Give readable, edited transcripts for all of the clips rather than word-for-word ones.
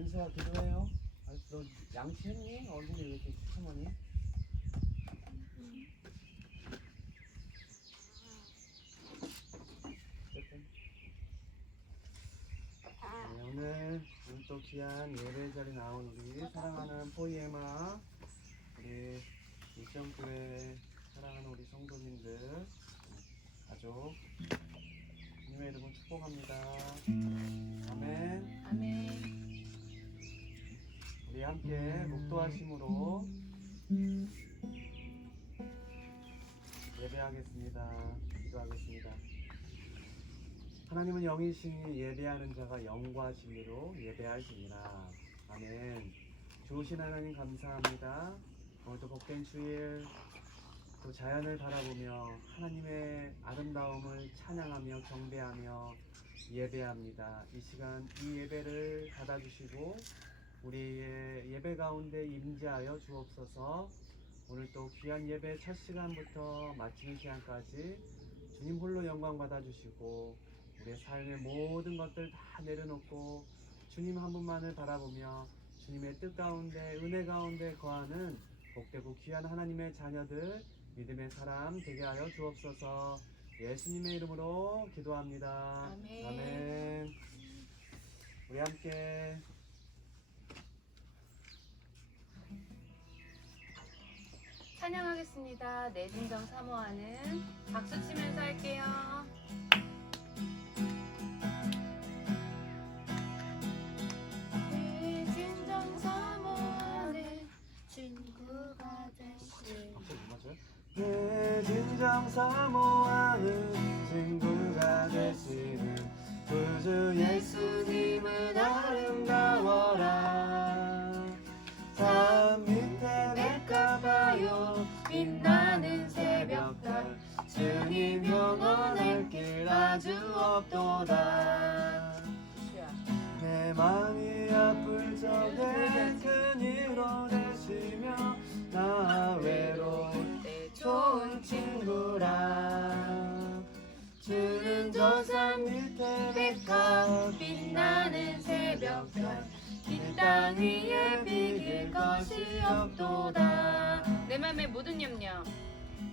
윤수야 기도해요. 아, 너 양치했니? 얼굴이 왜 이렇게 시커머니? 오늘 또 귀한 예배 자리 나온 우리 사랑하는 포이에마 우리 미션교회 사랑하는 우리 성도님들 가족 주님의 이름으로 축복합니다. 아멘. 아멘. 우리 함께 묵도하심으로 예배하겠습니다. 기도하겠습니다. 하나님은 영이시니 예배하는 자가 영과 진리로 예배할지니라. 아멘. 좋으신 하나님 감사합니다. 오늘도 복된 주일 또 자연을 바라보며 하나님의 아름다움을 찬양하며 경배하며 예배합니다. 이 시간 이 예배를 받아주시고 우리의 예배 가운데 임재하여 주옵소서. 오늘 또 귀한 예배 첫 시간부터 마치는 시간까지 주님 홀로 영광 받아주시고 우리의 삶의 모든 것들 다 내려놓고 주님 한 분만을 바라보며 주님의 뜻 가운데 은혜 가운데 거하는 복되고 귀한 하나님의 자녀들 믿음의 사람 되게 하여 주옵소서. 예수님의 이름으로 기도합니다. 아멘. 아멘. 우리 함께 찬양하겠습니다. 내 진정 사모하는 박수 치면서 할게요. 내 진정 사모하는 친구가 되시. 내 진정 사모하는 친구가 되시는 구주 예수님은 아름다워라. 산 밑에 백가봐요 빛나는 새벽별 주님 영원할 길 아주 없도다. 내 마음이 아플 적에 큰 위로 되시며 나 외로울 때 좋은 친구라. 주는 저 산 밑에 백합 빛나는 새벽별 이 땅 위에 비길 것이 없도다. 내 맘의 모든 염려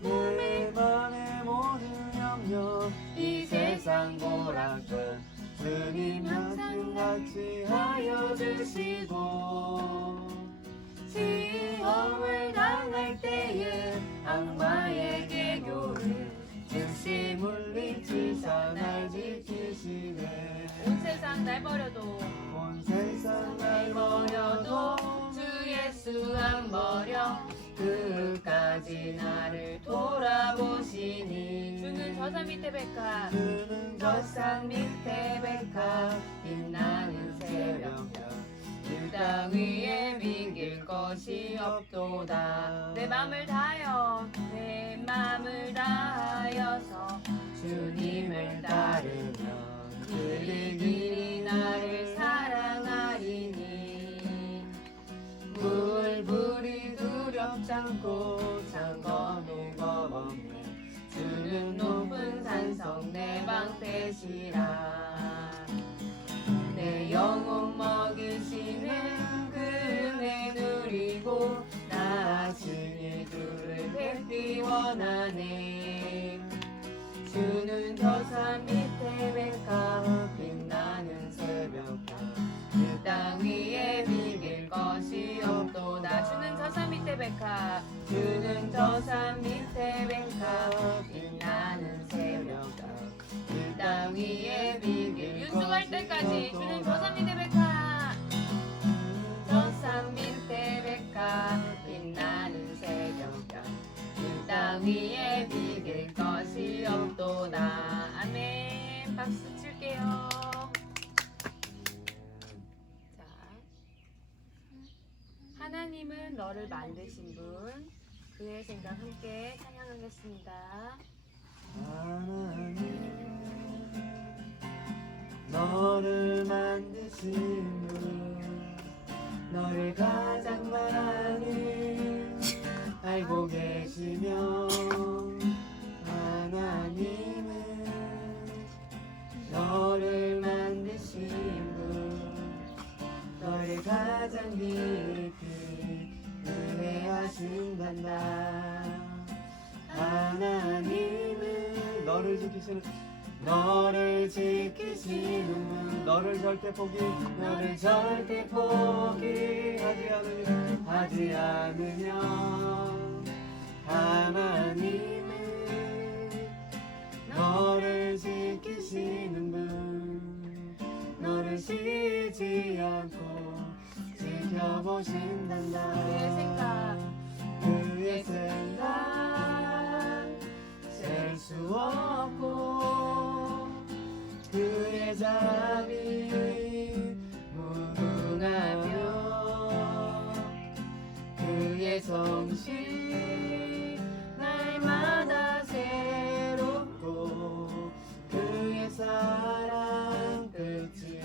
내 맘의 모든 염려 이 세상 고락들 주님 항상 같이 하여 주시고 시험을 당할 때에 악마의 계교를 즉시 물리치사 날 지키시네. 온 세상 날 버려도 온 세상 날 버려도 주 예수 안 버려 끝까지 나를 돌아보시니. 주는 저 산 밑에 백합 주는 저 산 밑에 백합 빛나는 새벽별 이 땅 위에 비길 것이 없도다. 내 맘을 다하여 내 맘을 다하여서 주님을 따르면 길이 길이 나를 사랑하리니. 불이 두렵지 않고 창건우 겁없네. 주는 높은 산성 내 방 되시라. 내 영혼 먹이시는 그 은혜 누리고 나 친히 주를 뵙기 원하네. 주는 저 산 밑에 백합 빛나는 새벽별 그 땅 위에 비길 것이 없도다. 주는 저 산 밑에 백합 주는 저 산 밑에 백합 빛나는 새벽별 그 땅 위에 비길 윤수갈 때까지 주는 저 산 밑에 백합 저 산 밑에 백합 빛나는 새벽별 그 땅 위에 비길 것이 없도다. 아멘. 박수 칠게요. 자, 하나님은 너를 만드신 분 그의 생각 함께 찬양하겠습니다. 하나님 너를 만드신 분 너를 가장 많이 알고 계시며 하나님은 너를 만드신 분 너를 지켜보신단다. 하나님은 너를 지키시는 분, 너를 절대 포기하지 않으며 하나님은 너를 지키시는 분, 너를 쉬지 않고 지켜보신단다. 그의 생각 셀 수 없고 그의 자비 무궁하며 그의 성실 날마다 새롭고 그의 사랑 끝이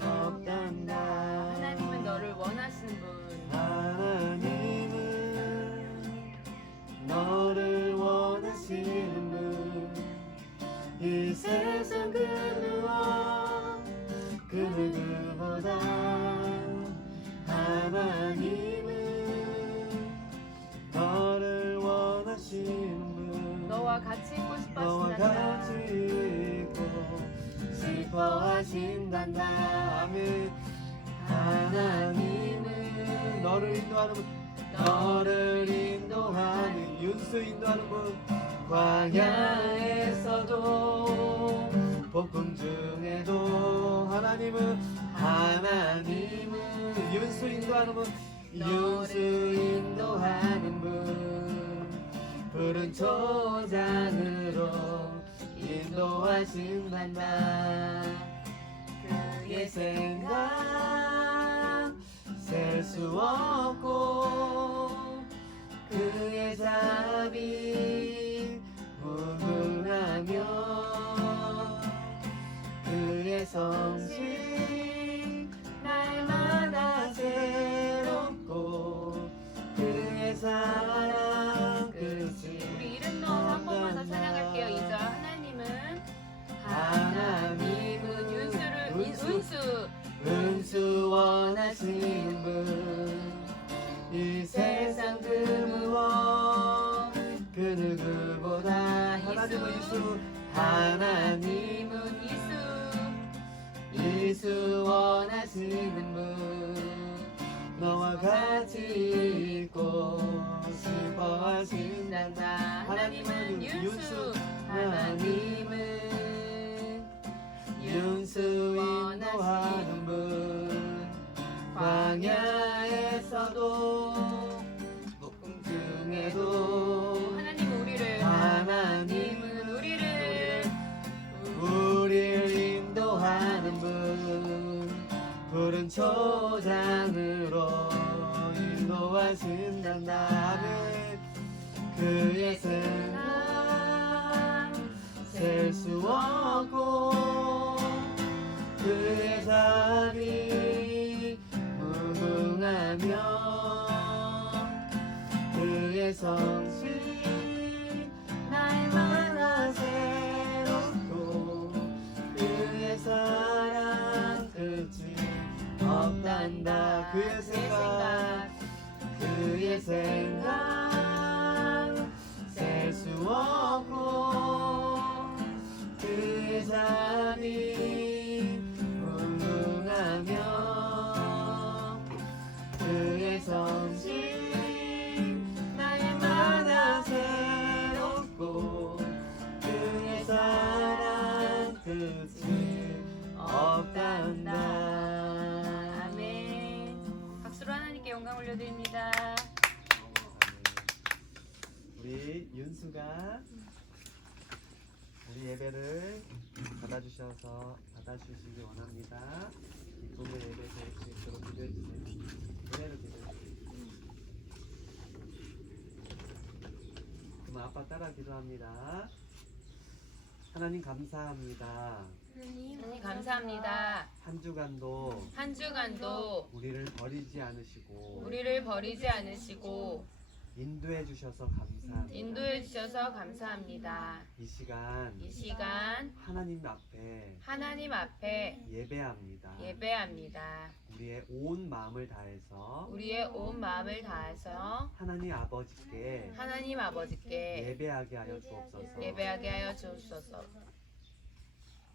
없단다. 하나님은 너를 원하시는 분. 하나님은 너를 원하시는 분, 이 세상 그 누구보다 하나님은 너를 원하시는 분, 너와 같이 있고 싶어 너와 하신단다. 같이 있고 싶어 하신단다. 아멘. 하나님은 너를 인도하는 윤수 인도하는 분, 광야에서도 복음 중에도 하나님은 윤수 인도하는 분, 푸른 초장으로 인도하신단다. 그의 생각 셀 수 없고 그의 자비 무궁하며 그의 성실 날마다 새롭고 그의 사랑 끝이 우리 이름 넣어서 한 번만 더 찬양할게요. 이자 하나님은 은수 원하시는 분, 이 세상 그 무엇 그 누구보다 하나님은 이수 원하시는 분, 너와 같이 있고 싶어 하신단다. 하나님은 윤수 윤수 인도하는 분, 광야에서도 복음 중에도 하나님은 우리를 인도하는 분, 푸른 초장으로 인도하신단다. 아멘. 그의 생각 셀 수 없고 그의 자비 무궁하며 그의 성실 날마다 새롭고 그의 사랑 끝이 없단다. 그의 생각 셀 수 없고 그의 자비 무궁하며 그의 성실 날마다 새롭고 그의 사랑 끝이 없단다. 아멘. 박수로 하나님께 영광 올려드립니다. 우리 윤수가 우리 예배를 받아주시기 원합니다. 기쁨의 예배 드릴 수 있도록 기도해주세요. 노래로 기도해주세요. 그럼 아빠 따라 기도합니다. 하나님 감사합니다. 하나님 감사합니다. 한 주간도 우리를 우리를 버리지 않으시고 버리지 않으시고 인도해 주셔서 감사합니다. 인도해 주셔서 감사합니다. 이 시간 이 시간 하나님 앞에 하나님 앞에 예배합니다. 예배합니다. 우리의 온 마음을 다해서 우리의 온 마음을 다해서 하나님 아버지께 하나님 아버지께 예배하게 하여 주옵소서. 예배하게 하여 주옵소서.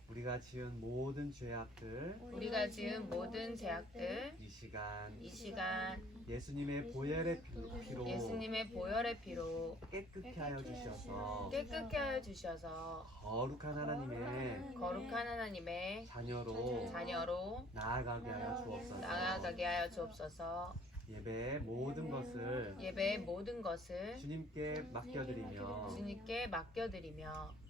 우리가 지은 모든 죄악들 우리가 지은 모든 죄악들 이 시간 이 시간 예수님의 보혈의 피로 예수님의 보혈의 피로 깨끗게 하여 주셔서 깨끗게 하여 주셔서 거룩한 하나님의 거룩한 하나님의 자녀로 나아가게 하여 주옵소서. 나아가게 하여 주옵소서. 예배의 모든 것을 예배의 모든 것을 주님께 맡겨드리며 주님께 맡겨드리며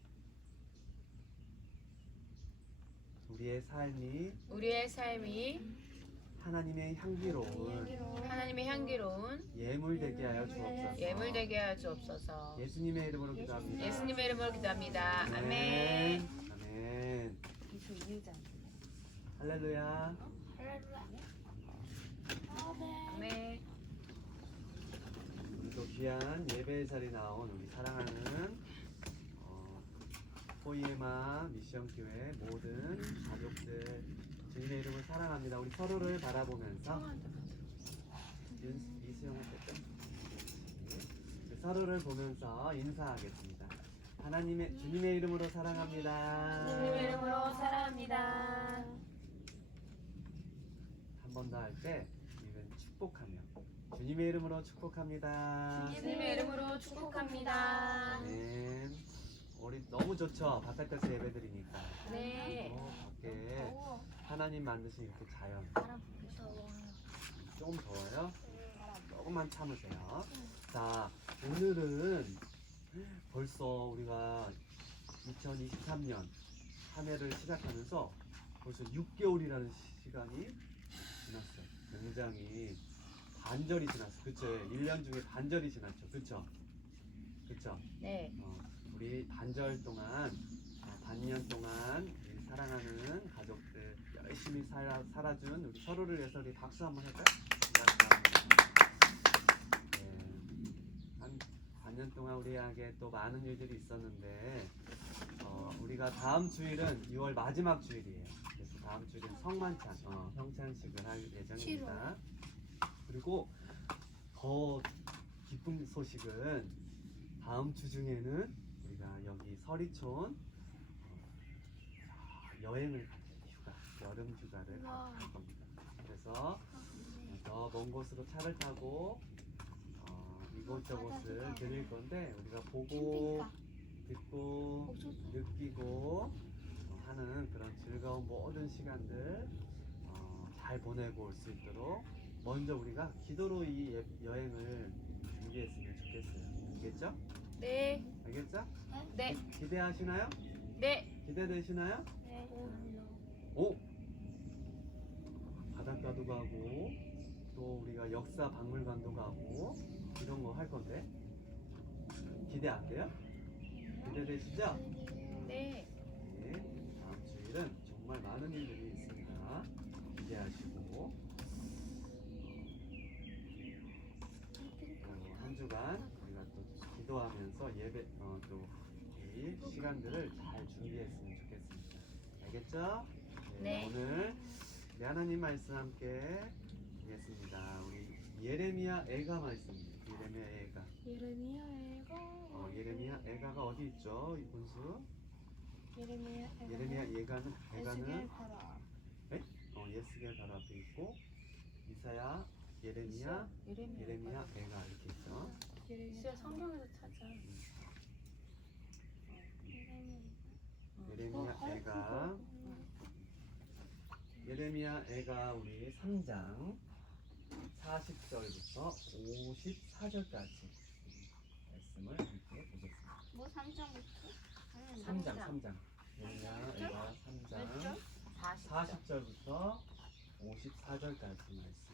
우리의 삶이 하나님의 향기로운 예물 되게 하여 주옵소서. 예물 되게 하여 주옵소서. 예수님의 이름으로 기도합니다. 예수님의 이름으로 기도합니다. 아멘. 아멘. 할렐루야. 아멘. 오늘도 귀한 예배의 자리 나온 우리 사랑하는 포이에마 미션교회 모든 가족들 주님의 이름을 사랑합니다. 우리 서로를 바라보면서 이수영한테 서로를 보면서 인사하겠습니다. 주님의 이름으로 사랑합니다. 주님의 이름으로 사랑합니다. 한 번 더 할 때 우리는 축복하며 주님의 이름으로 축복합니다. 주님의 이름으로 축복합니다. 아멘. 우리 너무 좋죠? 바깥에서 예배드리니까. 네. 밖에 하나님 만드신 이렇게 자연. 조금 더워요? 조금만 참으세요. 자, 오늘은 벌써 우리가 2023년 한 해를 시작하면서 벌써 6개월이라는 시간이 지났어요. 굉장히 반절이 지났어요. 그쵸? 1년 중에 반절이 지났죠. 그쵸? 그쵸? 네. 우리 반년 동안 우리 사랑하는 가족들 열심히 살아준 우리 서로를 위해서 우리 박수 한번 할까요? 네. 한 반년 동안 우리에게 또 많은 일들이 있었는데 우리가 다음 주일은 6월 마지막 주일이에요. 그래서 다음 주일은 성만찬, 형찬식을 할 예정입니다. 그리고 더 기쁜 소식은 다음 주 중에는 우리가 여기 서리촌 여행을 여름 휴가를 갈 겁니다. 그래서 더 먼 곳으로 차를 타고 이곳저곳을 들릴 건데 우리가 보고 듣고 느끼고 하는 그런 즐거운 모든 시간들 잘 보내고 올 수 있도록 먼저 우리가 기도로 이 여행을 준비했으면 좋겠어요. 알겠죠? 네. 알겠죠? 네. 기대하시나요? 네. 기대되시나요? 오! 바닷가도 가고 또 우리가 역사 박물관도 가고 이런 거 할 건데 기대 안 돼요? 기대되시죠? 네. 네. 다음 주일은 정말 많은 일들이 있습니다. 기대하시고 한 주간 우리가 또 기도하면서 예배 또 이 시간들을 잘 준비했으면 좋겠습니다. 알겠죠? 네. 오늘 우리 하나님 말씀 함께 보겠습니다. 우리 예레미야 애가 말씀입니다. 예레미야 애가가 어디 있죠? 이 분수? 예레미야 애가는 예스겔 바로 앞에 있고 이사야 예레미야 애가 이렇게 있죠. 진짜 성경에서 찾아. 예레미야 애가 우리 3장 40절부터 54절까지 말씀을 함께 보겠습니다. 뭐 3장부터? 3장 예레미야 애가 3장 40절부터 54절까지 말씀.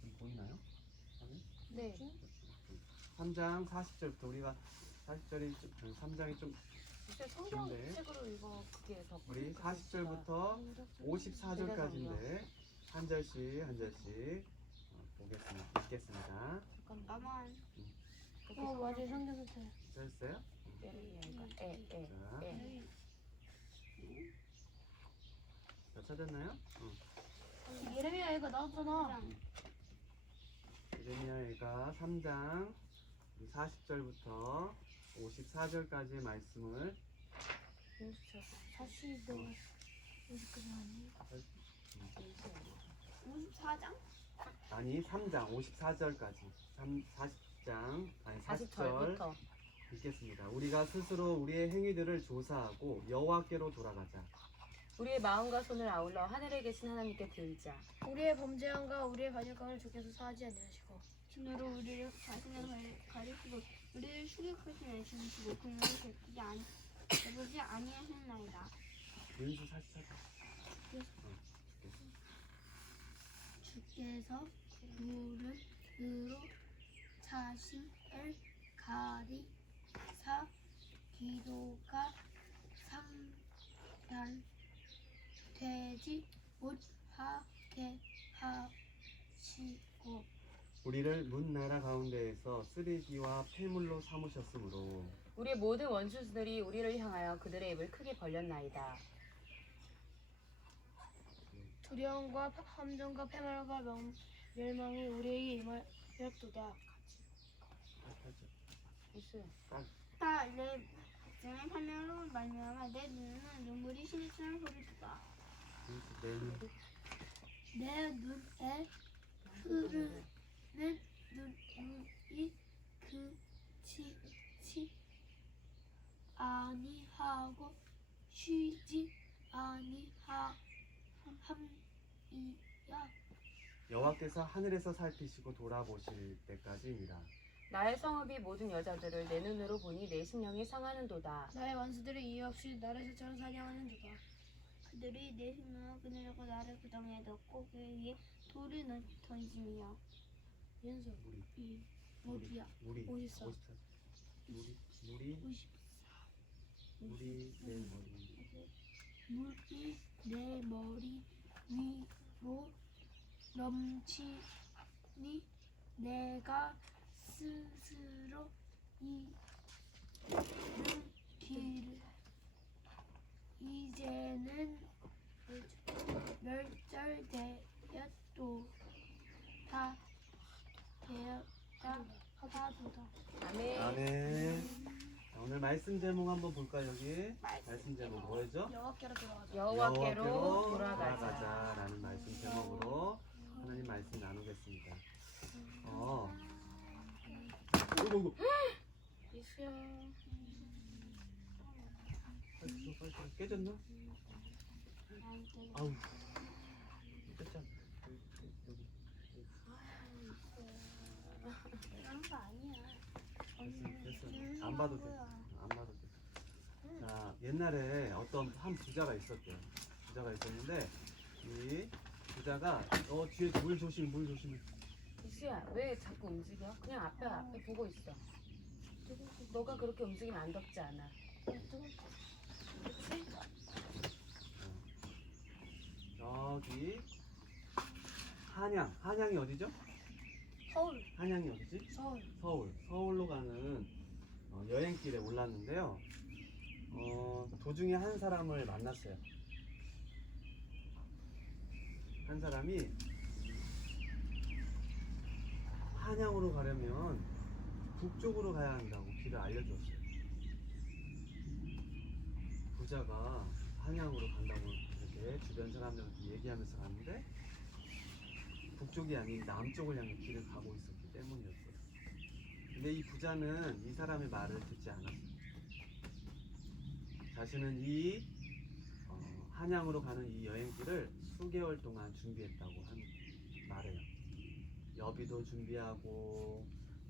좀 보이나요? 네. 3장 40절부터 우리가 40절이 3장이 좀 진짜 성경 근데 책으로 이거 그게 더 우리 40절부터 54절까지인데 한 절씩 보겠습니다. 읽겠습니다. 나만. 맞아요. 성경부터. 찾았어요? 자, 찾았나요? 예레미야 이거 나왔잖아. 예레미야가 3장 40절부터 54절까지의 말씀을 54장? 아니 3장 54절까지 40장 아니 40절 40절부터. 읽겠습니다. 우리가 스스로 우리의 행위들을 조사하고 여호와께로 돌아가자. 우리의 마음과 손을 아울러 하늘에 계신 하나님께 들자. 우리의 범죄함과 우리의 반역함을 주께서 사하지 아니하시고 진으로 우리를 자신을 가리키고 우리를 추격하시는 애쓰시고 그는 베푸지 아니하셨나이다. 윤수 44절. 주께서 무릇으로 자신을 가리사 기도가 상달되지 못하게 하시고 우리를 문 나라 가운데에서 쓰레기와 폐물로 삼으셨으므로 우리의 모든 원수들이 우리를 향하여 그들의 입을 크게 벌렸나이다. 두려움과 함정과 패말과 멸망이 우리에게 임하였도다. 있어요. 내 백성의 판명으로 말미암아 내 눈에는 눈물이 시리치는 소리도다. 내 눈에 흐르는 눈물이 그치지 아니하고 쉬지 아니함이야. 여호와께서 하늘에서 살피시고 돌아보실 때까지입니다. 나의 성읍이 모든 여자들을 내 눈으로 보니 내 심령이 상하는도다. 나의 원수들이 이유 없이 나를 저처럼 사냥하는도다. 그들이 내 생명을 끊으려고 나를 그 땅에 넣고 그 위에 돌을 던지며 연속 어디야? 물이 54. 54. 물이 내 머리 물이 내 머리 위로 넘치니 내가 스스로 이는 길을 이제는 멸절되었도다 하도다. 아멘. 아멘. 자, 오늘 말씀 제목 한번 볼까요? 여기 말씀 제목 뭐였죠? 여호와께로 돌아가자. 여호와께로 돌아가자. 돌아가자라는 말씀 제목으로 하나님 말씀 나누겠습니다. 오고 이수야. 빨리 깨졌나? 아우 깼잖아. 여기 그런 거 아니야. 됐어. 안 봐도 돼. 안 봐도 돼. 자, 옛날에 어떤 한 부자가 있었대요. 부자가 있었는데 이 부자가 뒤에 물 조심해. 이수야, 왜 자꾸 움직여? 그냥 앞에 보고 있어. 너가 그렇게 움직이면 안 덥지 않아. 그치? 여기 한양이 어디죠? 서울. 한양이 어디지? 서울로 가는 여행길에 올랐는데요. 도중에 한 사람을 만났어요. 한 사람이 한양으로 가려면 북쪽으로 가야 한다고 길을 알려줬어요. 부자가 한양으로 간다고 이렇게 주변 사람들한테 얘기하면서 갔는데 북쪽이 아닌 남쪽을 향해 길을 가고 있었기 때문이었어요. 근데 이 부자는 이 사람의 말을 듣지 않았어요. 자신은 이 한양으로 가는 이 여행길을 수개월 동안 준비했다고 말해요. 여비도 준비하고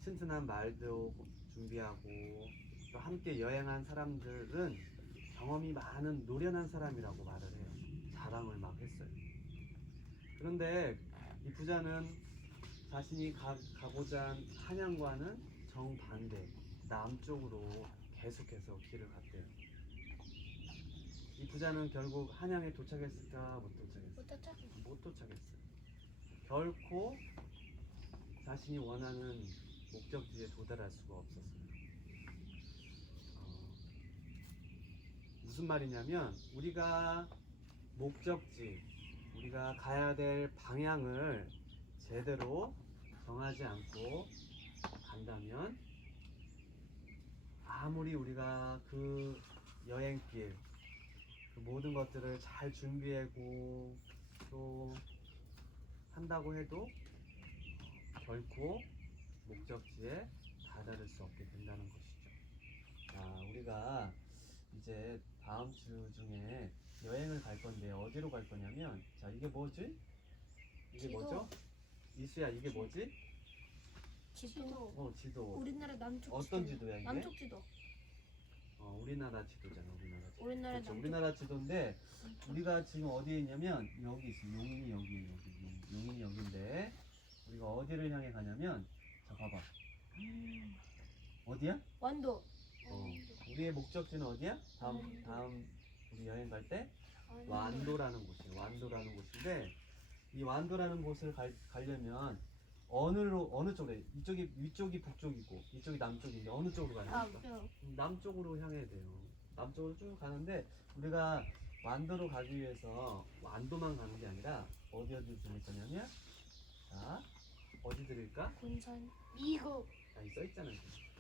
튼튼한 말도 준비하고 또 함께 여행한 사람들은 경험이 많은 노련한 사람이라고 말을 해요. 자랑을 막 했어요. 그런데 이 부자는 자신이 가고자 한 한양과는 정반대 남쪽으로 계속해서 길을 갔대요. 이 부자는 결국 한양에 도착했을까? 못 도착했어요. 결코 자신이 원하는 목적지에 도달할 수가 없었어요. 무슨 말이냐면 우리가 목적지, 우리가 가야 될 방향을 제대로 정하지 않고 간다면 아무리 우리가 그 여행길, 그 모든 것들을 잘 준비하고 또 한다고 해도 결코 목적지에 다다를 수 없게 된다는 것이죠. 자, 우리가 이제 다음 주 중에 여행을 갈 건데 어디로 갈 거냐면, 자, 이게 뭐지? 이게 지도. 뭐죠? 이수야, 이게 뭐지? 지도. 지도. 우리나라 남쪽 어떤 지도. 지도야 이게? 남쪽 지도. 우리나라 지도잖아, 우리나라 지도. 우리나라 그렇죠, 남쪽. 우리나라 지도인데 우리가 지금 어디에 있냐면 여기 있어. 용인이 여기. 용인이 여기인데 우리가 어디를 향해 가냐면, 자, 봐봐. 어디야? 완도. 우리의 목적지는 어디야? 다음 우리 여행 갈 때 완도라는 곳이에요. 완도라는 곳인데 이 완도라는 곳을 가려면 어느 쪽으로 해? 이쪽이 위쪽이 북쪽이고 이쪽이 남쪽인데 어느 쪽으로 가야 됩니까? 남쪽으로 향해야 돼요. 남쪽으로 쭉 가는데 우리가 완도로 가기 위해서 완도만 가는 게 아니라 어디 들릴 거냐면, 자, 어디 들릴까? 군산. 미국. 여기 써 있잖아요.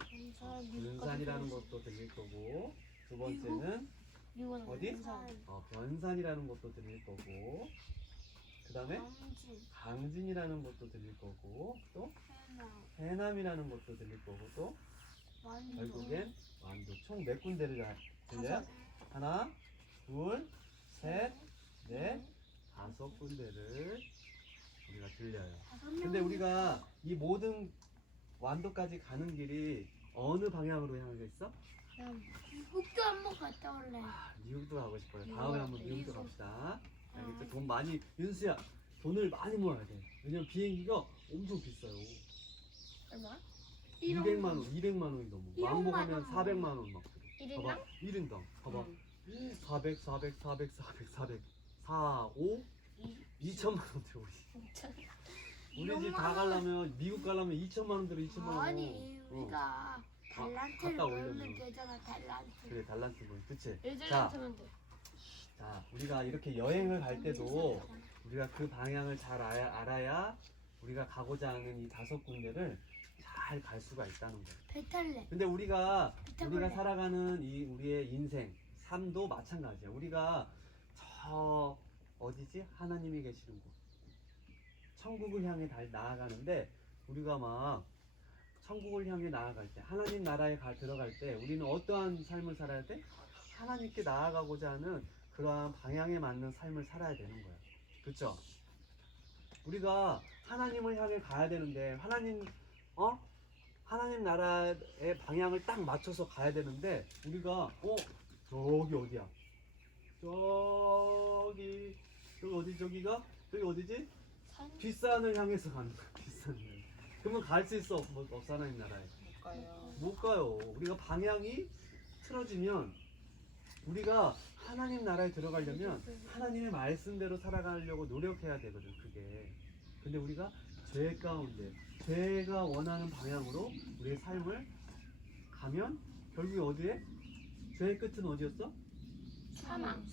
군산. 미국까지 군산이라는 들어갔어. 것도 들릴 거고, 두 번째는 미국은 어디? 군산. 변산이라는 것도 들릴 거고, 그 다음에 강진이라는 것도 들릴 거고, 또 해남이라는 것도 들릴 거고, 또 결국엔 완도. 총 몇 군데를 들려요? 하나, 둘, 셋, 넷, 5군데를 우리가 들려요. 근데 우리가 이 모든 완도까지 가는 길이 어느 방향으로 향해 있어? 미국도 한번 갔다 올래. 미국도 가고 싶어요. 미국 다음에 한번 미국. 미국도 갑시다. 알겠죠? 돈 많이, 윤수야, 돈을 많이 모아야 돼. 왜냐면 비행기가 엄청 비싸요. 얼마? 200만 원, 200만 원이 넘어. 100만 왕복하면 원. 400만 원 막 들어. 1인당? 봐봐, 1인당. 봐봐. 응. 400, 400, 400, 400, 400, 4, 5, 2천만 원 들어. 우리 집 다 가려면, 미국 가려면 2천만 원 들어, 2천만 원. 아니 우리가 달란트를 갔다 벌면 오려면. 되잖아. 달란트. 그래, 달란트 분. 그치? 일절에 자, 타면 돼. 자, 우리가 이렇게 여행을 갈 때도 우리가 그 방향을 잘 알아야 우리가 가고자 하는 이 5군데를 잘 갈 수가 있다는 거예요. 배 탈래. 근데 우리가 타볼래. 살아가는 이 우리의 인생, 삶도 마찬가지야. 우리가 저 어디지? 하나님이 계시는 곳, 천국을 향해 나아가는데 우리가 막 천국을 향해 나아갈 때, 하나님 나라에 들어갈 때 우리는 어떠한 삶을 살아야 돼? 하나님께 나아가고자 하는 그러한 방향에 맞는 삶을 살아야 되는 거야. 그렇죠? 우리가 하나님을 향해 가야 되는데 하나님 나라의 방향을 딱 맞춰서 가야 되는데 우리가 저기 어디야? 저기 저기 어디지? 뒷산을 향해서 가는 거야. 뒷산을. 그러면 갈 수 있어? 없어, 하나님 나라에. 못 가요. 못 가요. 우리가 방향이 틀어지면 우리가 하나님 나라에 들어가려면 하나님의 말씀대로 살아가려고 노력해야 되거든, 그게. 근데 우리가 죄 가운데, 죄가 원하는 방향으로 우리의 삶을 가면 결국에 어디에? 죄의 끝은 어디였어? 사망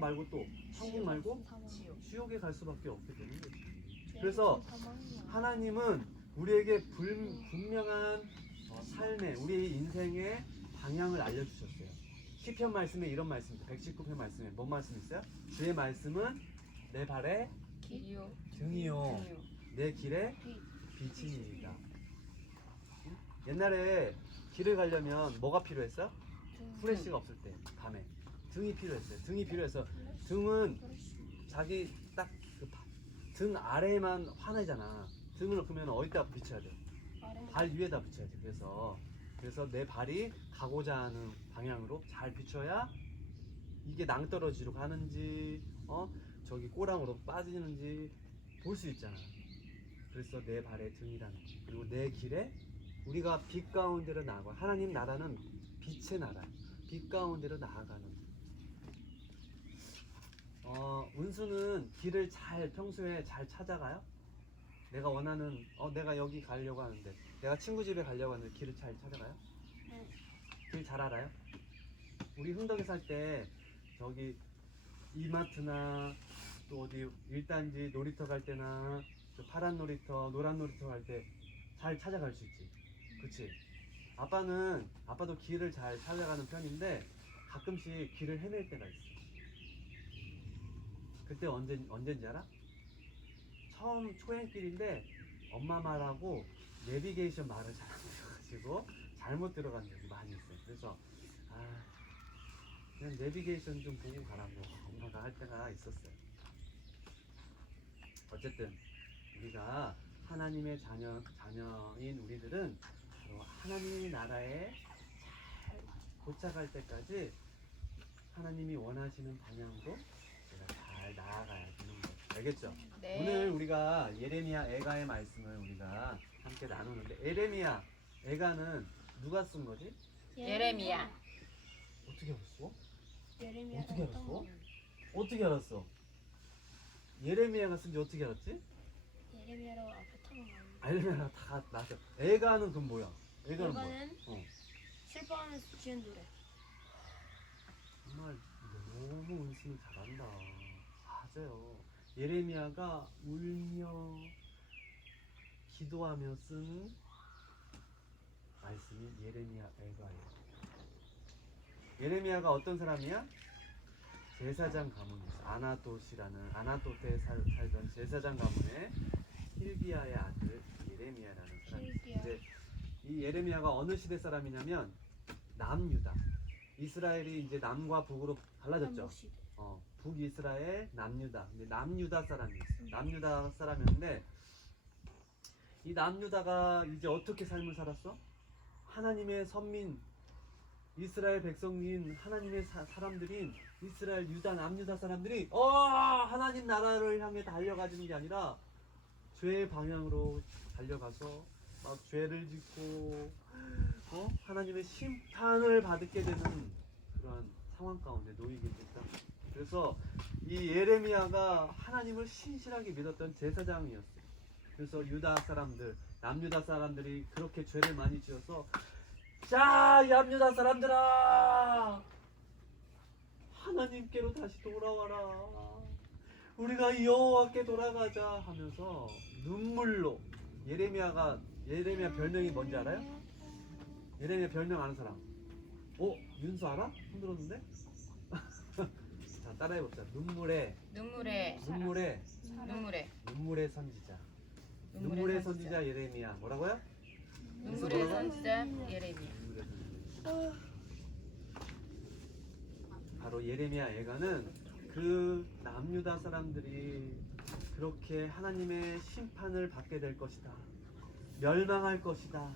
말고 또 천국 말고 지옥. 지옥에 갈 수밖에 없게 되는 거지. 그래서 하나님은 우리에게 분명한 삶의, 우리의 인생의 방향을 알려주셨어요. 시편 말씀에 이런 말씀 있어요. 119편 말씀에 뭔 말씀 있어요? 주의 말씀은 내 발의 길이요. 등이요, 등이요. 내 길의 빛이니이다. 옛날에 길을 가려면 뭐가 필요했어? 후레쉬가 없을 때 밤에 등이 필요했어요. 등이 필요해서 등은 자기 딱 그 등 아래에만 화내잖아. 등을 그러면 어디다 붙여야 돼? 발 위에다 붙여야 돼. 그래서 내 발이 가고자 하는 방향으로 잘 비춰야 이게 낭떠러지로 가는지 저기 꼬랑으로 빠지는지 볼 수 있잖아. 그래서 내 발의 등이라는 거. 그리고 내 길에 우리가 빛 가운데로 나아가. 하나님 나라는 빛의 나라. 빛 가운데로 나아가는. 은수는 길을 평소에 잘 찾아가요? 내가 원하는 내가 여기 가려고 하는데 내가 친구 집에 가려고 하는데 길을 잘 찾아가요? 네. 길 잘 알아요? 우리 흥덕에 살 때 저기 이마트나 또 어디 일단지 놀이터 갈 때나 저 파란 놀이터 노란 놀이터 갈 때 잘 찾아갈 수 있지. 그치? 아빠도 길을 잘 찾아가는 편인데 가끔씩 길을 헤맬 때가 있어. 그때 언젠지 알아? 처음 초행길인데 엄마 말하고 내비게이션 말을 잘 안 들어가지고 잘못 들어간 적이 많이 있어요. 그래서 그냥 내비게이션 좀 보고 가라고 엄마가 할 때가 있었어요. 어쨌든 우리가 하나님의 자녀인 우리들은 하나님의 나라에 잘 도착할 때까지 하나님이 원하시는 방향으로 우리가 잘 나아가야 되는 거예요. 알겠죠? 네. 오늘 우리가 예레미야 애가의 말씀을 우리가 함께 나누는데 예레미야 애가는 누가 쓴 거지? 예레미야. 어떻게 알았어? 예레미야 어떻게 알았어? 어떻게 알았어? 예레미야가 쓴지 어떻게 알았지? 예레미야라고 앞에 타고 나오는 예레미야가 다 나왔어. 애가는 그럼 뭐야? 애가는 뭐야? 이거는 어. 슬퍼하면서 지은 노래. 정말 너무 은신이 잘한다. 맞아요. 예레미야가 울며 기도하며 쓴 말씀이 예레미야 애가예요. 예레미야가 어떤 사람이야? 제사장 가문이었어. 아나토트에 살던 제사장 가문의 힐기야의 아들 예레미야라는 사람이 있어. 힐기야. 이제 이 예레미야가 어느 시대 사람이냐면 남유다. 이스라엘이 이제 남과 북으로 갈라졌죠. 한복시대. 북이스라엘, 남유다. 근데 남유다 사람이 있어. 남유다 사람이었는데 이 남유다가 이제 어떻게 삶을 살았어? 하나님의 선민, 이스라엘 백성인 하나님의 사람들인 이스라엘 유다 남유다 사람들이 하나님 나라를 향해 달려가지는 게 아니라 죄의 방향으로 달려가서 막 죄를 짓고 하나님의 심판을 받게 되는 그런 상황 가운데 놓이게 됐다. 그래서 이 예레미야가 하나님을 신실하게 믿었던 제사장이었어요. 그래서 유다 사람들, 남유다 사람들이 그렇게 죄를 많이 지어서 자, 남유다 사람들아, 하나님께로 다시 돌아와라. 우리가 여호와께 돌아가자 하면서 눈물로 예레미야 별명이 뭔지 알아요? 예레미야 별명 아는 사람? 윤수 알아? 흔들었는데? 자, 따라해봅시다. 눈물의 선지자. 눈물의 선지자 예레미야. 뭐라고요? 눈물의 선지자 예레미야. 바로 예레미야 애가는 그 남유다 사람들이 그렇게 하나님의 심판을 받게 될 것이다. 멸망할 것이다.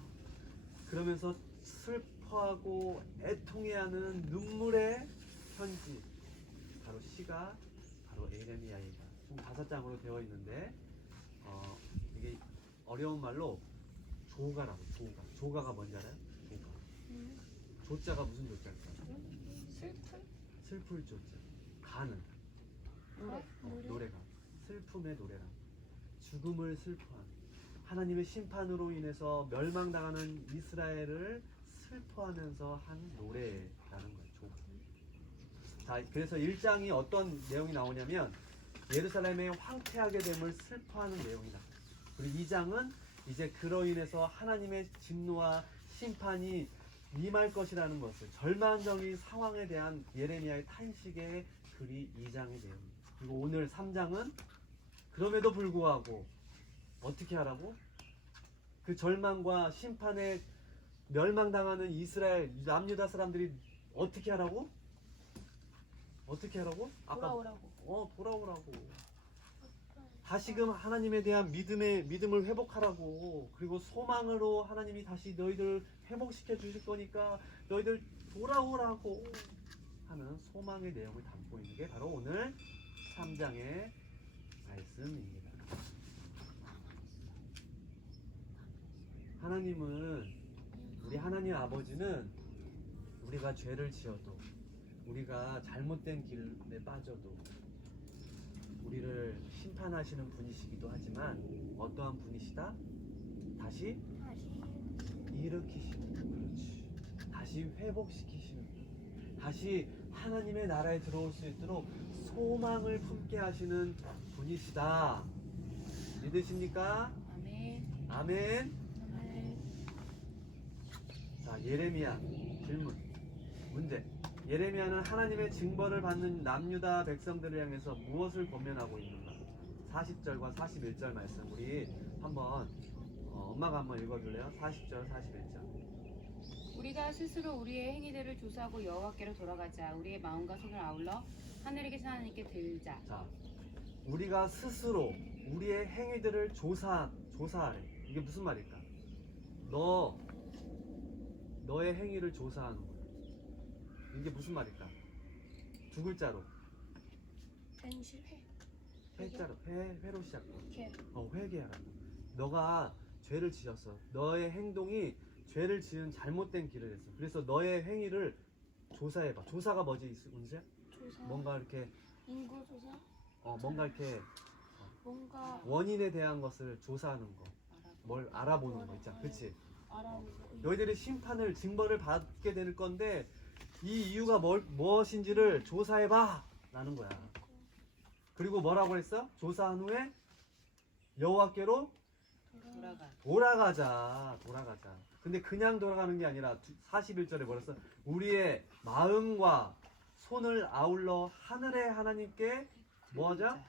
그러면서 슬퍼하고 애통해하는 눈물의 편지. 바로 시가 바로 예레미야이다. 총 5장으로 되어 있는데 이게 어려운 말로 조가라고. 조가가 뭔지 알아요? 조자가 무슨 조자일까? 슬플 조자. 가는 노래가 슬픔의 노래라. 죽음을 슬퍼하는 하나님의 심판으로 인해서 멸망당하는 이스라엘을 슬퍼하면서 한 노래라는 거예요. 조가. 자, 그래서 1장이 어떤 내용이 나오냐면 예루살렘의 황폐하게 됨을 슬퍼하는 내용이다. 그리고 2장은 이제 그로 인해서 하나님의 진노와 심판이 임할 것이라는 것을 절망적인 상황에 대한 예레미야의 탄식의 글이 2장의 내용입니다. 그리고 오늘 3장은 그럼에도 불구하고 어떻게 하라고? 그 절망과 심판에 멸망당하는 이스라엘 남유다 사람들이 어떻게 하라고? 돌아오라고. 돌아오라고. 다시금 하나님에 대한 믿음을 회복하라고. 그리고 소망으로 하나님이 다시 너희들 회복시켜 주실 거니까 너희들 돌아오라고 하는 소망의 내용을 담고 있는 게 바로 오늘 3장의 말씀입니다. 우리 하나님 아버지는 우리가 죄를 지어도 우리가 잘못된 길에 빠져도 우리를 심판하시는 분이시기도 하지만 어떠한 분이시다? 다시 일으키시는 분. 그렇지. 다시 회복시키시는 분. 다시 하나님의 나라에 들어올 수 있도록 소망을 품게 하시는 분이시다. 믿으십니까? 아멘. 아멘. 자, 예레미야 질문. 문제. 예레미야는 하나님의 징벌을 받는 남유다 백성들을 향해서 무엇을 권면하고 있는가? 40절과 41절 말씀 우리 한번 엄마가 한번 읽어줄래요? 40절, 41절. 우리가 스스로 우리의 행위들을 조사하고 여호와께로 돌아가자. 우리의 마음과 손을 아울러 하늘에 계신 하나님께 들자. 자, 우리가 스스로 우리의 행위들을 조사하래. 이게 무슨 말일까? 너의 행위를 조사하는 거야. 이게 무슨 말일까? 두 글자로. 현실해. 회자로. 회로 시작해. 개. 회개하라. 너가 죄를 지었어. 너의 행동이 죄를 지은 잘못된 길을 했어. 그래서 너의 행위를 조사해봐. 조사가 뭐지, 은수야? 조사. 뭔가 이렇게 인구 조사. 뭔가 이렇게 뭔가 원인에 대한 것을 조사하는 거, 뭘 알아보는 거 있잖아. 그렇지? 알아보는 거. 너희들이 심판을 징벌을 받게 될 건데 이 이유가 무엇인지를 조사해봐 라는 거야. 그리고 뭐라고 했어? 조사한 후에 여호와께로 돌아가자. 근데 그냥 돌아가는 게 아니라 41절에 뭐랬어? 우리의 마음과 손을 아울러 하늘의 하나님께 뭐하자?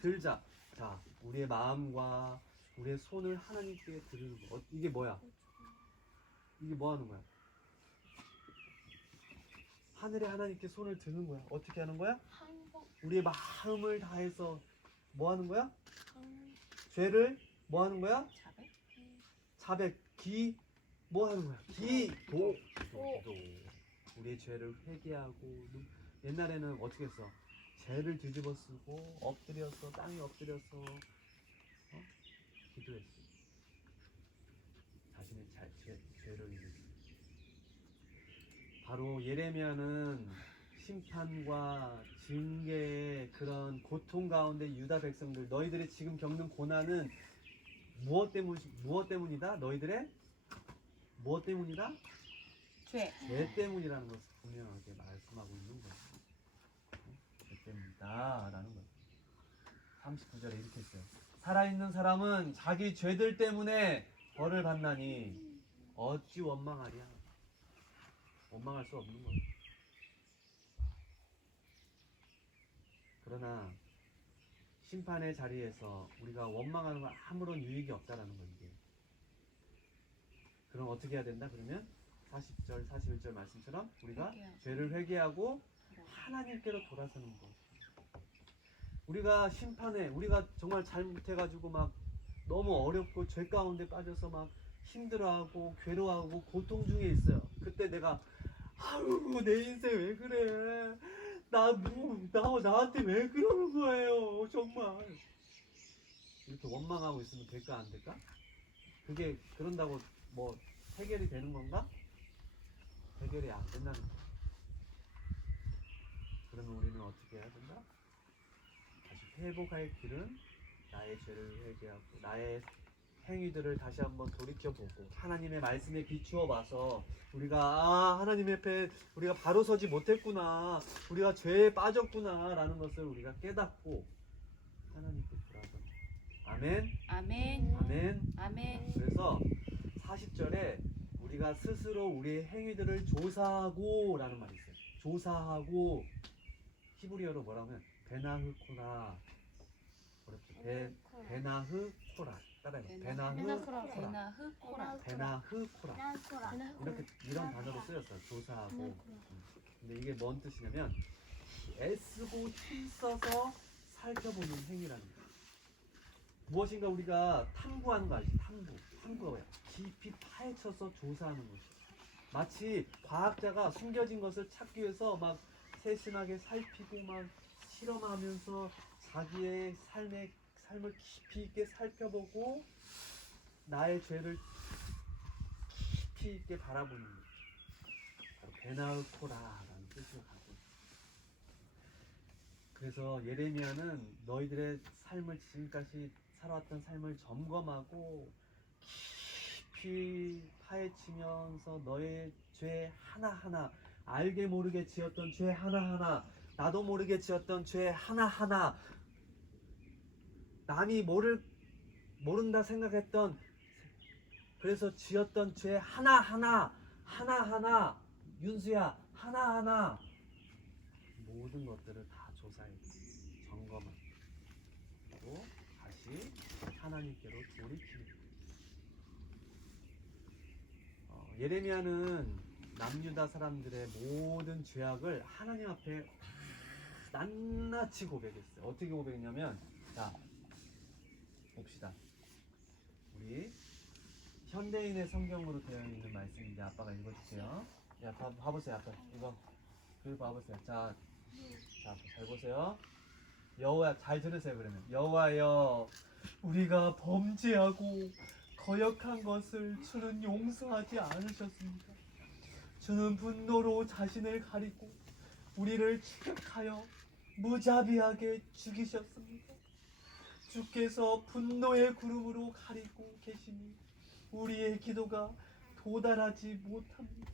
들자. 자, 우리의 마음과 우리의 손을 하나님께 드리는 거. 이게 뭐야? 이게 뭐 하는 거야? 하늘의 하나님께 손을 드는 거야. 어떻게 하는 거야? 우리의 마음을 다해서 뭐 하는 거야? 죄를 뭐 하는 거야? 자백. 뭐 하는 거야? 기도. 우리의 죄를 회개하고. 옛날에는 어떻게 했어? 죄를 뒤집어 쓰고 엎드려서 땅에 엎드려서 기도했어. 자신의 죄를 위해서. 바로 예레미야는 심판과 징계의 그런 고통 가운데 유다 백성들, 너희들이 지금 겪는 고난은 무엇 때문이다? 너희들의 무엇 때문이다? 죄 때문이라는 것을 분명하게 말씀하고 있는 거예요. 죄 때문이다 라는 거예요. 39절에 이렇게 했어요. 살아있는 사람은 자기 죄들 때문에 벌을 받나니 어찌 원망하랴. 원망할 수 없는 거예요. 그러나 심판의 자리에서 우리가 원망하는 건 아무런 유익이 없다라는 거예요. 이게. 그럼 어떻게 해야 된다? 그러면 40절, 41절 말씀처럼 우리가 죄를 회개하고 하나님께로 돌아서는 거. 우리가 심판에 우리가 정말 잘못해가지고 막 너무 어렵고 죄 가운데 빠져서 막 힘들어하고 괴로워하고 고통 중에 있어요. 그때 내가 아유 내 인생 왜 그래? 나한테 왜 그러는 거예요? 정말 이렇게 원망하고 있으면 될까 안 될까? 그게 그런다고 뭐 해결이 되는 건가? 해결이 안 된다는 거야. 그러면 우리는 어떻게 해야 된다? 다시 회복할 길은 나의 죄를 회개하고 나의 행위들을 다시 한번 돌이켜보고 하나님의 말씀에 비추어 봐서 우리가 하나님 앞에 우리가 바로 서지 못했구나, 우리가 죄에 빠졌구나 라는 것을 우리가 깨닫고 하나님께 돌아서. 아멘. 아멘. 아멘. 아멘. 그래서 40절에 우리가 스스로 우리의 행위들을 조사하고 라는 말이 있어요. 조사하고 히브리어로 뭐라고 하면 베나흐코라. 어렵죠? 베나흐코라. 따라해봐. 베나흐코라. 베나흐코라. 이렇게 이런 단어로 쓰였어요. 조사하고. 근데 이게 뭔 뜻이냐면 애쓰고 힘써서 살펴보는 행위라는 거예요. 무엇인가 우리가 탐구하는 거 알지? 탐구가 뭐야? 깊이 파헤쳐서 조사하는 것이. 마치 과학자가 숨겨진 것을 찾기 위해서 막 세심하게 살피고 막 실험하면서 자기의 삶을 깊이 있게 살펴보고 나의 죄를 깊이 있게 바라보는 것. 바로 베나우코라라는 뜻을 가지고 있어요. 그래서 예레미야는 너희들의 삶을 지금까지 살아왔던 삶을 점검하고 깊이 파헤치면서 너의 죄 하나하나, 알게 모르게 지었던 죄 하나하나, 나도 모르게 지었던 죄 하나하나, 남이 모른다 생각했던, 그래서 지었던 죄 하나하나, 윤수야, 하나하나 모든 것들을 다 조사해, 점검하고 다시 하나님께로 돌이키는 거예요. 예레미야는 남유다 사람들의 모든 죄악을 하나님 앞에 낱낱이 고백했어요. 어떻게 고백했냐면, 자 봅시다. 우리 현대인의 성경으로 되어 있는 말씀인데 아빠가 읽어주세요. 야, 봐보세요. 아빠 이거 봐보세요. 자, 잘 보세요. 여호와, 잘 들으세요. 그러면 여호와여, 우리가 범죄하고 거역한 것을 주는 용서하지 않으셨습니다. 주는 분노로 자신을 가리고 우리를 추격하여 무자비하게 죽이셨습니다. 주께서 분노의 구름으로 가리고 계시니 우리의 기도가 도달하지 못합니다.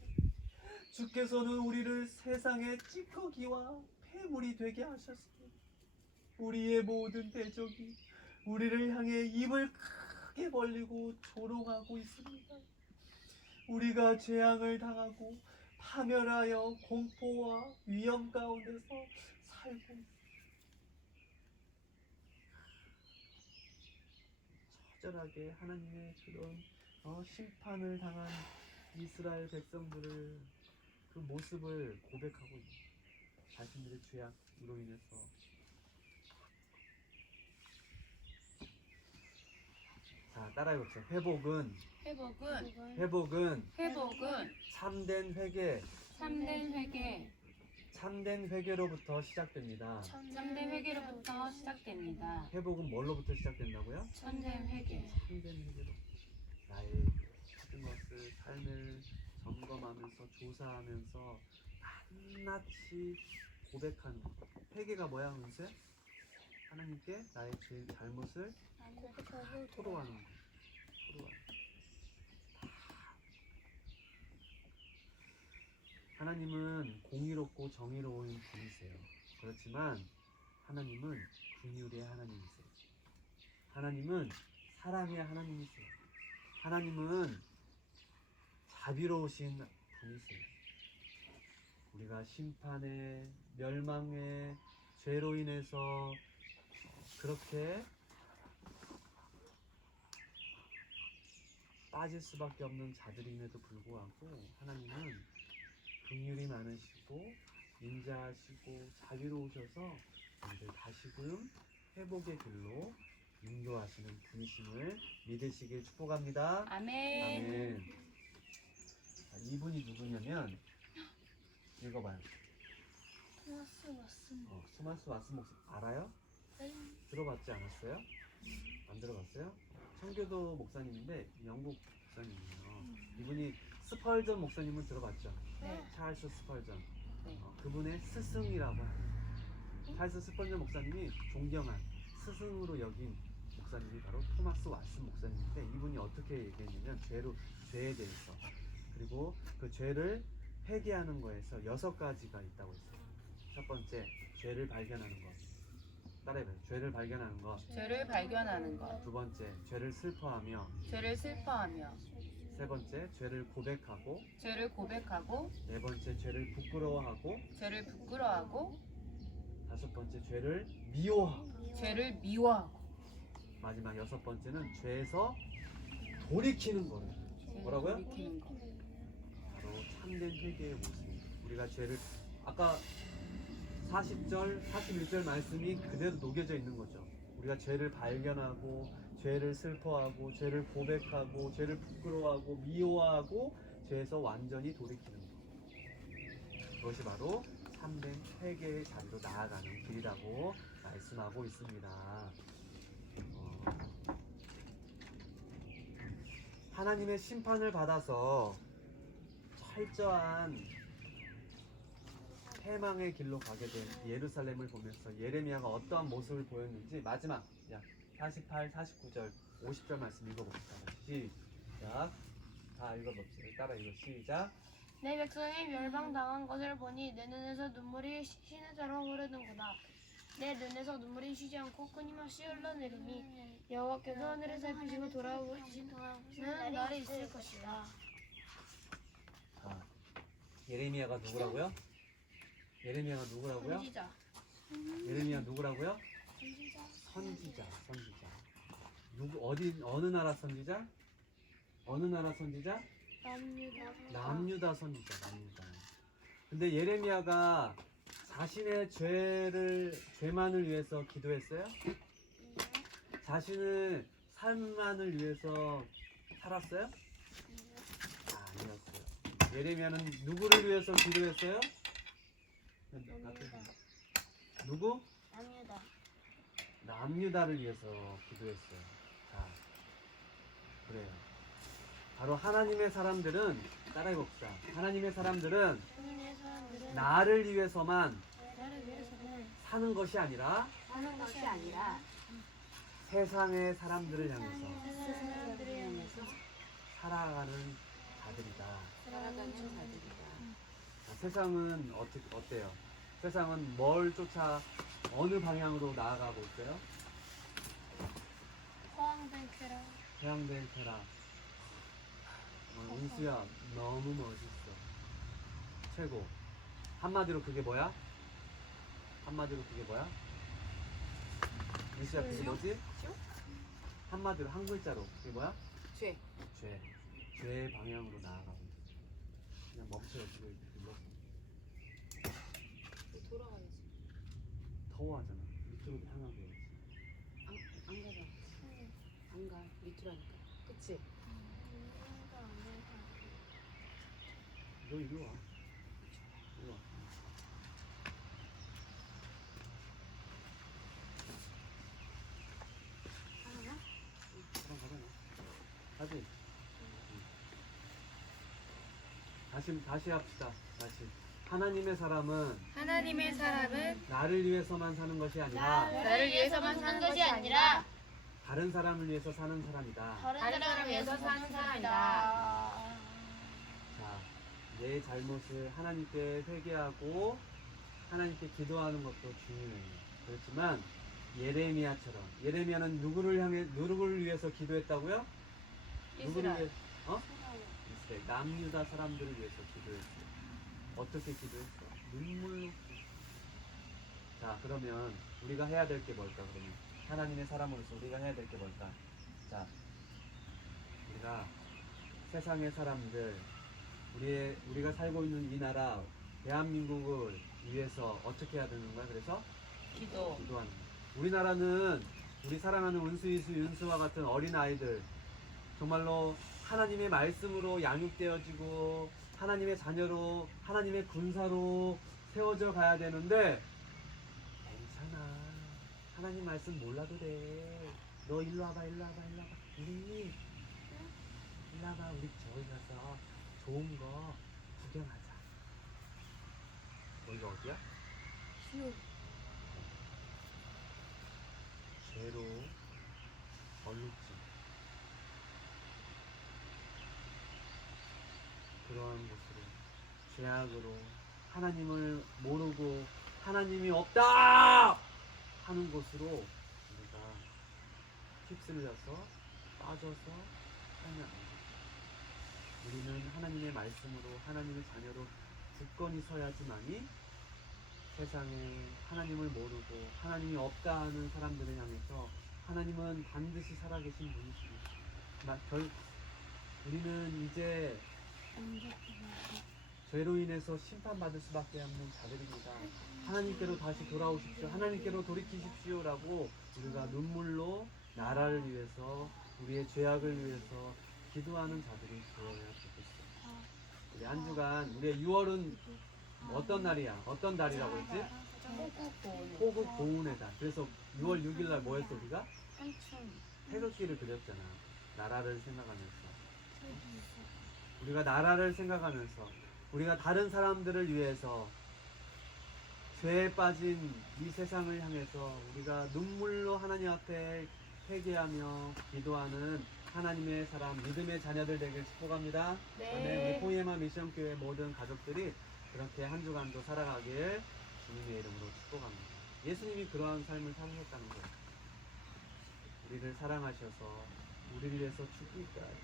주께서는 우리를 세상의 찌꺼기와 폐물이 되게 하셨습니다. 우리의 모든 대적이 우리를 향해 입을 크게 벌리고 조롱하고 있습니다. 우리가 재앙을 당하고 파멸하여 공포와 위험 가운데서 살고 있습니다. 처절하게 하나님의 그런 심판을 당한 이스라엘 백성들을, 그 모습을 고백하고 있습니다. 자신들의 죄악으로 인해서. 자, 따라해봅시다. 회복은 참된 회개, 참된 회개로부터 시작됩니다. 참된 회개로부터 시작됩니다. 회복은 뭘로부터 시작된다고요? 참된 회개. 참된 회개로. 나의 모든 것을, 삶을 점검하면서 조사하면서 낱낱이 고백하는 것. 회개가 뭐야, 은수야? 하나님께 나의 죄, 잘못을 고백하고 토로하는 것. 하나님은 공의롭고 정의로운 분이세요. 그렇지만 하나님은 긍휼의 하나님이세요. 하나님은 사랑의 하나님이세요. 하나님은 자비로우신 분이세요. 우리가 심판에, 멸망에, 죄로 인해서 그렇게 빠질 수밖에 없는 자들임에도 불구하고 하나님은 긍휼이 많으시고 인자하시고 자비로우셔서 우리를 다시금 회복의 길로 인도하시는 분이심을 믿으시길 축복합니다. 아멘. 아멘. 자, 이분이 누구냐면, 읽어봐요. 수마스 왓슨 목사 알아요? 들어봤지 않았어요? 안 들어봤어요? 청교도 목사님인데 영국 목사님이에요. 이분이 스펄전 목사님은 들어봤죠? 네. 찰스 스펄전. 네. 그분의 스승이라고 해요. 찰스 스펄전 목사님이 존경한 스승으로 여긴 목사님이 바로 토마스 왓슨 목사님인데, 이분이 어떻게 얘기했냐면 죄에 대해서, 그리고 그 죄를 회개하는 거에서 6가지가 있다고 했어요. 첫 번째, 죄를 발견하는 것. 따라해봐요. 죄를 발견하는 것. 죄를 발견하는 것. 두 번째, 죄를 슬퍼하며. 세 번째, 죄를 고백하고. 네 번째, 죄를 부끄러워하고. 다섯 번째, 죄를 미워하고. 마지막 6번째는 죄에서 돌이키는 거예요. 뭐라고요? 돌이키는 것. 바로 참된 회개의 모습입니다. 우리가 죄를, 아까 40절, 41절 말씀이 그대로 녹여져 있는 거죠. 우리가 죄를 발견하고, 죄를 슬퍼하고, 죄를 고백하고, 죄를 부끄러워하고, 미워하고, 죄에서 완전히 돌이키는 것. 그것이 바로 참된 회개의 자리로 나아가는 길이라고 말씀하고 있습니다. 하나님의 심판을 받아서 철저한 패망의 길로 가게 된 예루살렘을 보면서 예레미야가 어떠한 모습을 보였는지 마지막 48, 49절, 50절 말씀 읽어봅시다. 시작. 다 읽어봅시다. 따라 읽어. 시작. 내 백성이 멸망당한 것을 보니 내 눈에서 눈물이 시내처럼 흐르는구나. 내 눈에서 눈물이 쉬지 않고 끊임없이 흘러내리니 여호와께서 하늘을 살피시고 돌아오시는 날이 있을 것이다. 자, 예레미야가 누구라고요? 예레미야가 누구라고요? 선지자. 예레미야 누구라고요? 선지자. 어느 나라 선지자? 어느 나라 선지자? 남유다 선지자. 근데 예레미야가 자신의 죄만을 위해서 기도했어요? 자신의 삶만을 위해서 살았어요? 아니었어요. 예레미야는 누구를 위해서 기도했어요? 누구? 남유다. 남유다를 위해서 기도했어요. 자, 그래요. 바로 하나님의 사람들은 따라해봅시다. 하나님의 사람들은 나를 위해서만 사는 것이 아니라 하는 것이 아니라 세상의 사람들을 향해서 사람들을 향해서 살아가는 자들이다. 살아가는 자들이다. 자, 세상은 어때요? 세상은 뭘 쫓아 어느 방향으로 나아가고 있어요? 허황된 쾌락. 태양된 테라. 은수야 너무 멋있어. 최고. 한마디로 그게 뭐야? 은수야 그게 뭐지? 한마디로 한 글자로 그게 뭐야? 죄. 죄의 방향으로 나아가고 있어. 그냥 멈춰요. 지금 이렇게 눌러서. 돌아가야지. 더워하잖아. 밑으로 향하게 해야지. 안 가자. 안 가. 밑으로 하니까. 그치? 너 이리 와. 이리 와. 하나? 사람 가잖아. 가지. 다시 합시다. 다시. 하나님의 사람은 나를 위해서만 사는 것이 아니라 나를 위해서만 사는 것이 아니라 다른 사람을 위해서 사는 사람이다. 다른 사람을 위해서 사는 사람이다. 자, 내 잘못을 하나님께 회개하고 하나님께 기도하는 것도 중요해요. 그렇지만 예레미야는 누구를 위해서 기도했다고요? 누구를 이스라엘. 위해서? 이스라엘. 남유다 사람들을 위해서 기도했어요. 어떻게 기도했어? 눈물로. 자, 그러면 우리가 해야 될 게 뭘까? 그러면 하나님의 사람으로서 우리가 해야 될 게 뭘까? 자, 우리가 세상의 사람들, 우리가 살고 있는 이 나라 대한민국을 위해서 어떻게 해야 되는 거야? 그래서 기도하는 거야. 우리나라는 우리 사랑하는 윤수와 같은 어린 아이들 정말로 하나님의 말씀으로 양육되어지고 하나님의 자녀로 하나님의 군사로 세워져 가야 되는데 괜찮아. 하나님 말씀 몰라도 돼. 너 일로 와봐. 우리 저기 가서 좋은 거 구경하자. 여기가 어디야? 죄로 얼룩진 그러한 곳으로 죄악으로 하나님을 모르고 하나님이 없다 하는 곳으로 우리가 휩쓸려서 빠져서 살면 안 돼. 우리는 하나님의 말씀으로 하나님의 자녀로 굳건히 서야지만이 세상에 하나님을 모르고 하나님이 없다 하는 사람들을 향해서 하나님은 반드시 살아계신 분이시고 우리는 이제 죄로 인해서 심판받을 수밖에 없는 자들입니다. 하나님께로 다시 돌아오십시오. 하나님께로 돌이키십시오 라고 우리가 눈물로 나라를 위해서 우리의 죄악을 위해서 기도하는 자들이 되어야 되겠어요. 우리 한 주간 우리의 6월은 어떤 날이야? 어떤 달이라고 했지? 호국 보훈의 달. 그래서 6월 6일 날 뭐 했어 우리가? 태극기를 그렸잖아. 나라를 생각하면서. 우리가 나라를 생각하면서 우리가 다른 사람들을 위해서 죄에 빠진 이 세상을 향해서 우리가 눈물로 하나님 앞에 회개하며 기도하는 하나님의 사람, 믿음의 자녀들 되길 축복합니다. 네. 아멘. 우리 포이에마 미션교회 모든 가족들이 그렇게 한 주간도 살아가길 주님의 이름으로 축복합니다. 예수님이 그러한 삶을 사셨다는 거예요. 우리를 사랑하셔서 우리를 위해서 죽기까지,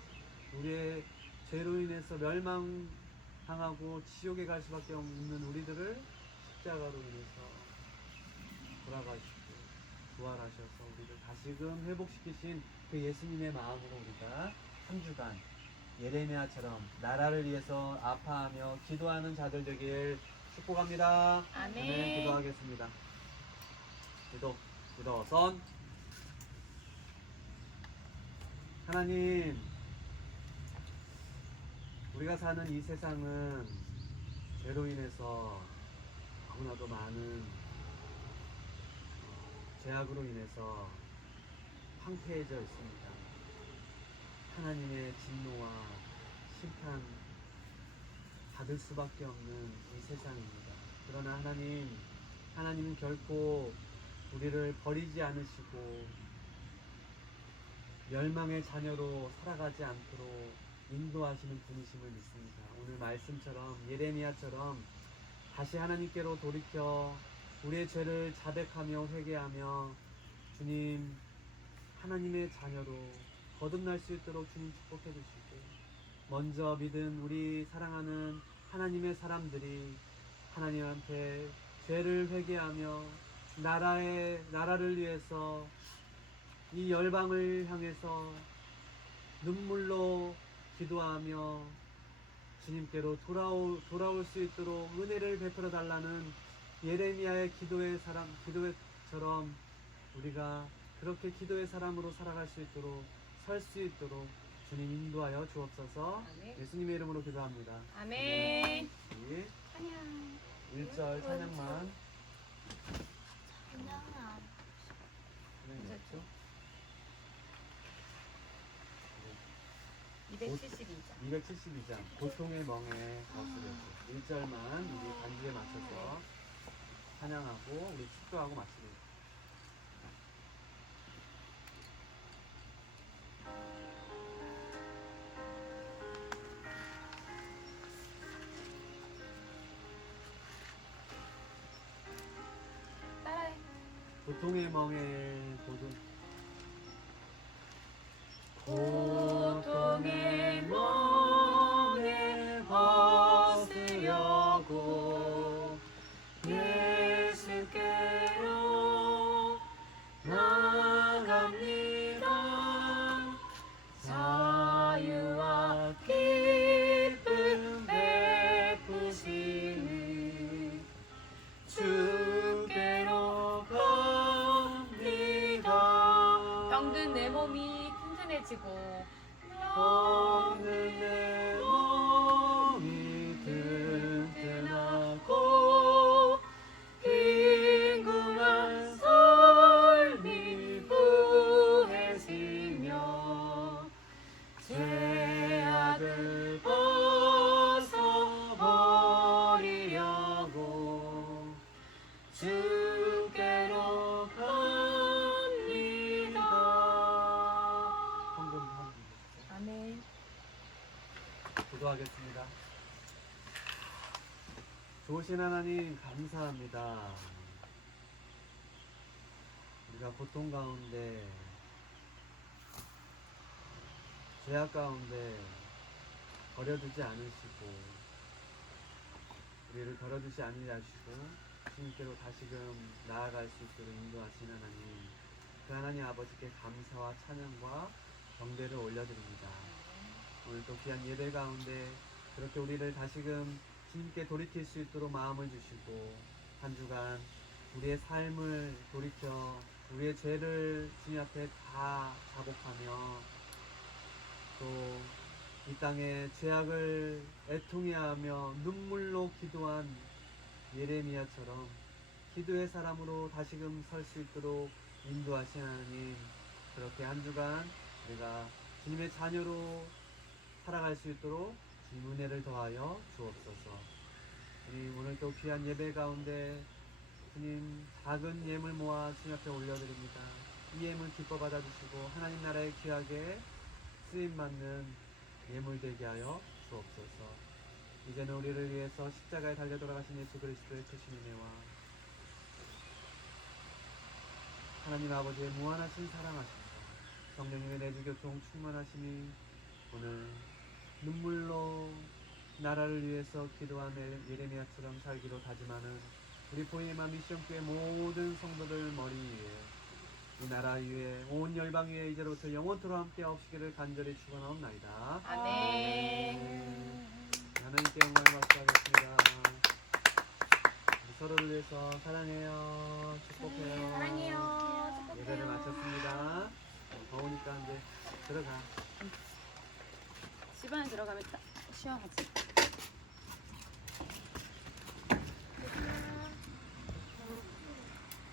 우리의 죄로 인해서 멸망당하고 지옥에 갈 수밖에 없는 우리들을 십자가로 인해서 돌아가시고 부활하셔서 우리를 다시금 회복시키신 그 예수님의 마음으로 우리가 한 주간 예레미야처럼 나라를 위해서 아파하며 기도하는 자들 되길 축복합니다. 아멘. 기도하겠습니다. 기도 선. 하나님, 우리가 사는 이 세상은 죄로 인해서 너무나도 많은 죄악으로 인해서 황폐해져 있습니다. 하나님의 진노와 심판 받을 수밖에 없는 이 세상입니다. 그러나 하나님은 결코 우리를 버리지 않으시고 멸망의 자녀로 살아가지 않도록 인도하시는 분이심을 믿습니다. 오늘 말씀처럼 예레미야처럼 다시 하나님께로 돌이켜 우리의 죄를 자백하며 회개하며 주님 하나님의 자녀로 거듭날 수 있도록 주님 축복해 주시고, 먼저 믿은 우리 사랑하는 하나님의 사람들이 하나님한테 죄를 회개하며 나라를 위해서 이 열방을 향해서 눈물로 기도하며 주님께로 돌아올 수 있도록 은혜를 베풀어 달라는 예레미야의 기도처럼 우리가 그렇게 기도의 사람으로 살아갈 수 있도록, 설 수 있도록 주님 인도하여 주옵소서. 아멘. 예수님의 이름으로 기도합니다. 아멘. 우리 찬양. 1절 찬양만 찬양은 찬양했죠? 272장. 272장 고통의 멍에 거스르고 1절만 우리 반주에 맞춰서 찬양하고 우리 축도하고 마치겠습니다. 따라해. 고통의 멍에 고통의 멍에 벗으려고 예수께로 나갑니다. 자유와 기쁨 베푸시는 주께로 갑니다. 병든 내 몸이 튼튼해지고 없는 내 몸이 튼튼하고 빈궁한 삶이 부해지며 죄악을 벗어버리려고 주께로 갑니다. 헌금 아멘. 기도하겠습니다. 좋으신 하나님 감사합니다. 우리가 고통 가운데, 죄악 가운데 버려두지 않으시고 우리를 버려두지 않으시고 주님께로 다시금 나아갈 수 있도록 인도하신 하나님, 그 하나님 아버지께 감사와 찬양과 경배를 올려드립니다. 오늘 또 귀한 예배 가운데 그렇게 우리를 다시금 주님께 돌이킬 수 있도록 마음을 주시고, 한 주간 우리의 삶을 돌이켜 우리의 죄를 주님 앞에 다 자복하며 또 이 땅에 죄악을 애통해하며 눈물로 기도한 예레미야처럼 기도의 사람으로 다시금 설 수 있도록 인도하신 하나님, 그렇게 한 주간 우리가 주님의 자녀로 살아갈 수 있도록 주님 은혜를 더하여 주옵소서. 우리 오늘 또 귀한 예배 가운데 주님 작은 예물 모아 주님 앞에 올려드립니다. 이 예물 기뻐 받아주시고 하나님 나라에 귀하게 쓰임받는 예물 되게 하여 주옵소서. 이제는 우리를 위해서 십자가에 달려 돌아가신 예수 그리스도의 크신 은혜와 하나님 아버지의 무한하신 사랑하심과 성령님의 내주교통 충만하심이 오늘 눈물로 나라를 위해서 기도하며 예레미야처럼 살기로 다짐하는 우리 보이마 미션교회 모든 성도들 머리 위에 이 나라 위에 온 열방 위에 이제로부터 영원토록 함께 없으기를 간절히 축원하옵나이다. 아멘. 하나님께 영광을 받겠습니다. 서로를 위해서 사랑해요. 축복해요. 사랑해요. 예배를 마쳤습니다. 더우니까 이제 들어가. 집 안에 들어가면 딱 시원하지.